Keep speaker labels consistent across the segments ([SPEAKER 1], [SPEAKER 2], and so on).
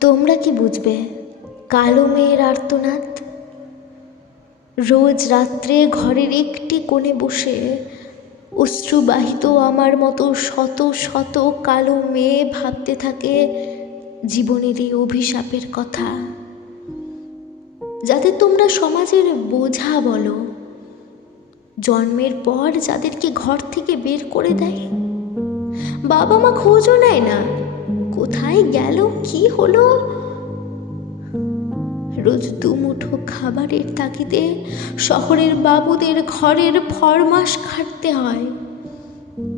[SPEAKER 1] তোমরা কি বুঝবে? কালো মেয়ের আর্তনাদ? রোজ রাত্রে ঘরের একটি কোণে বসে অশ্রুবাহিত আমার মতো শত শত কালো মেয়ে ভাবতে থাকে জীবনের এই অভিশাপের কথা। যাদের তোমরা সমাজের বোঝা বলো, জন্মের পর যাদেরকে ঘর থেকে বের করে দেয় বাবা মা খোঁজও নেয় না। কোথায় গেল? কি হলো? রোজ দুমুঠো খাবারের তাগিদে শহরের বাবুদের ঘরের ফরমাস খাটতে হয়।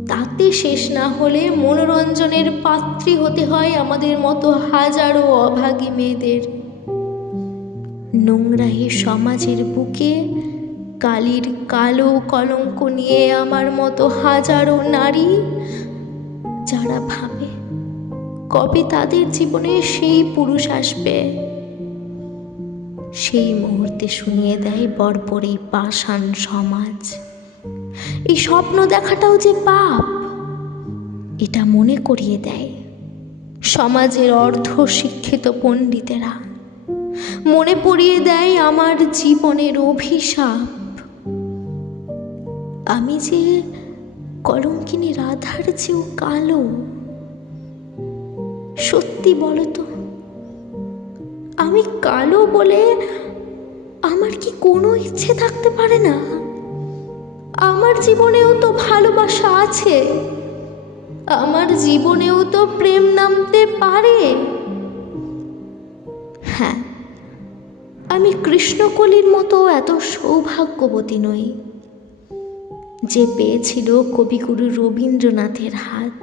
[SPEAKER 1] তাতে শেষ না হলে মনোরঞ্জনের পাত্রী হতে হয় আমাদের মতো হাজারো অভাগী মেয়েদের। নোংরাহি সমাজের বুকে কালির কালো কলঙ্ক নিয়ে আমার মতো হাজারো নারী যারা ভাবে কবে তাদের জীবনে সেই পুরুষ আসবে? সেই মুহূর্তে শুনিয়ে দেয় বর্বর এই পাষাণ সমাজ। এই স্বপ্ন দেখাটাও যে পাপ, এটা মনে করিয়ে দেয় সমাজের অর্ধ শিক্ষিত পণ্ডিতেরা। মনে পড়িয়ে দেয় আমার জীবনের অভিশাপ। আমি যে কলঙ্কিনী রাধার চেয়েও কালো সত্যি বলো তো, আমি কালো বলে আমার কি কোনো ইচ্ছে থাকতে পারে না? আমার জীবনেও তো ভালোবাসা আছে, আমার জীবনেও তো প্রেম নামতে পারে। হ্যাঁ আমি কৃষ্ণকলির মতো এত সৌভাগ্যবতী নই, যে পেয়েছিল কবিগুরু রবীন্দ্রনাথের হাত।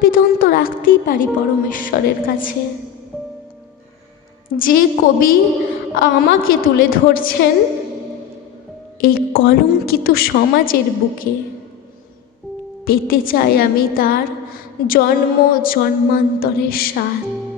[SPEAKER 1] আবেদন তো রাখতেই পারি পরমেশ্বরের কাছে। যে কবি আমাকে তুলে ধরছেন, এই কলঙ্কিত সমাজের বুকে পেতে চাই আমি তার জন্ম জন্মান্তরের স্বাদ।